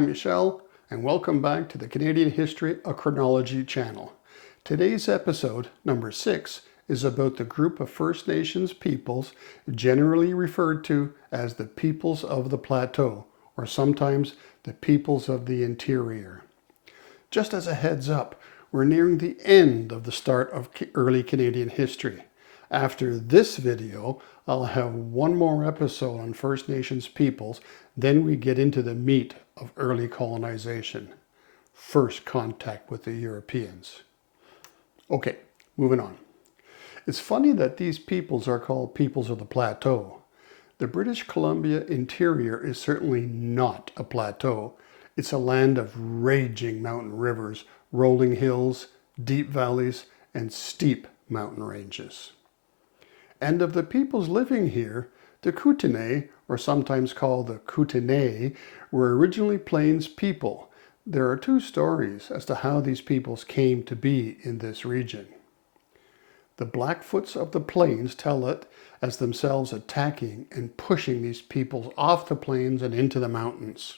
I'm Michelle, and welcome back to the Canadian History of Chronology channel. Today's episode, number 6, is about the group of First Nations peoples generally referred to as the peoples of the Plateau, or sometimes the peoples of the interior. Just as a heads up, we're nearing the end of the start of early Canadian history. After this video, I'll have one more episode on First Nations peoples, then we get into the meat of early colonization. First contact with the Europeans. Okay, moving on. It's funny that these peoples are called peoples of the Plateau. The British Columbia interior is certainly not a plateau. It's a land of raging mountain rivers, rolling hills, deep valleys, and steep mountain ranges. And of the peoples living here, the Kootenay, or sometimes called the Kootenay, were originally Plains people. There are two stories as to how these peoples came to be in this region. The Blackfoots of the Plains tell it as themselves attacking and pushing these peoples off the plains and into the mountains.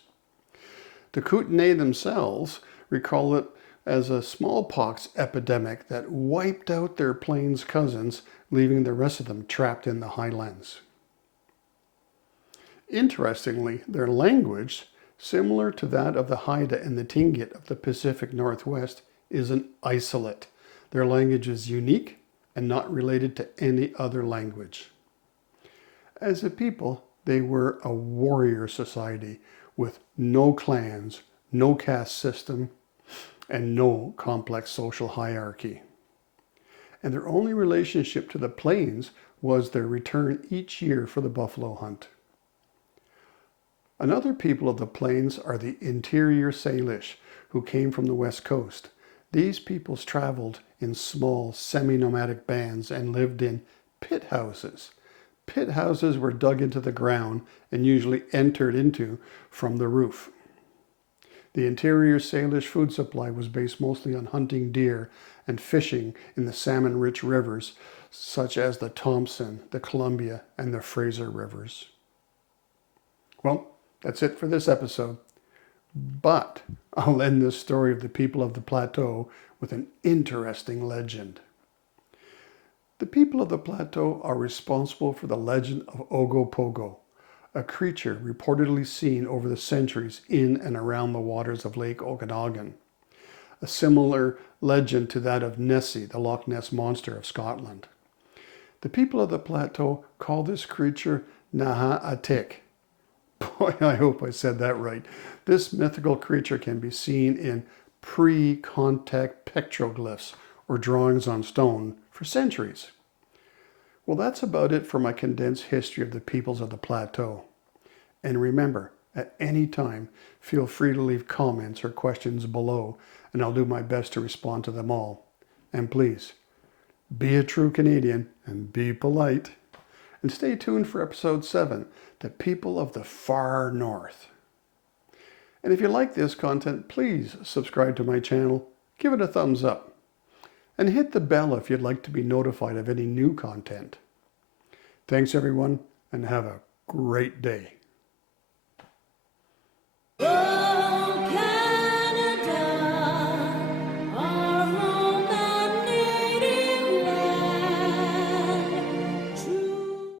The Kootenay themselves recall it as a smallpox epidemic that wiped out their plains cousins, leaving the rest of them trapped in the highlands. Interestingly, their language, similar to that of the Haida and the Tlingit of the Pacific Northwest, is an isolate. Their language is unique and not related to any other language. As a people, they were a warrior society with no clans, no caste system, and no complex social hierarchy. And their only relationship to the plains was their return each year for the buffalo hunt. Another people of the plains are the interior Salish, who came from the west coast. These peoples traveled in small semi-nomadic bands and lived in pit houses. Pit houses were dug into the ground and usually entered into from the roof. The interior Salish food supply was based mostly on hunting deer and fishing in the salmon-rich rivers such as the Thompson, the Columbia, and the Fraser rivers. Well, that's it for this episode. But I'll end this story of the people of the Plateau with an interesting legend. The people of the Plateau are responsible for the legend of Ogopogo, a creature reportedly seen over the centuries in and around the waters of Lake Okanagan. A similar legend to that of Nessie, the Loch Ness Monster of Scotland. The people of the Plateau call this creature Naha-Atik. Boy, I hope I said that right. This mythical creature can be seen in pre-contact petroglyphs, or drawings on stone, for centuries. Well, that's about it for my condensed history of the peoples of the Plateau. And remember, at any time, feel free to leave comments or questions below, and I'll do my best to respond to them all. And please, be a true Canadian and be polite. And stay tuned for episode 7, the people of the far north. And if you like this content, please subscribe to my channel, give it a thumbs up, and hit the bell if you'd like to be notified of any new content. Thanks everyone, and have a great day.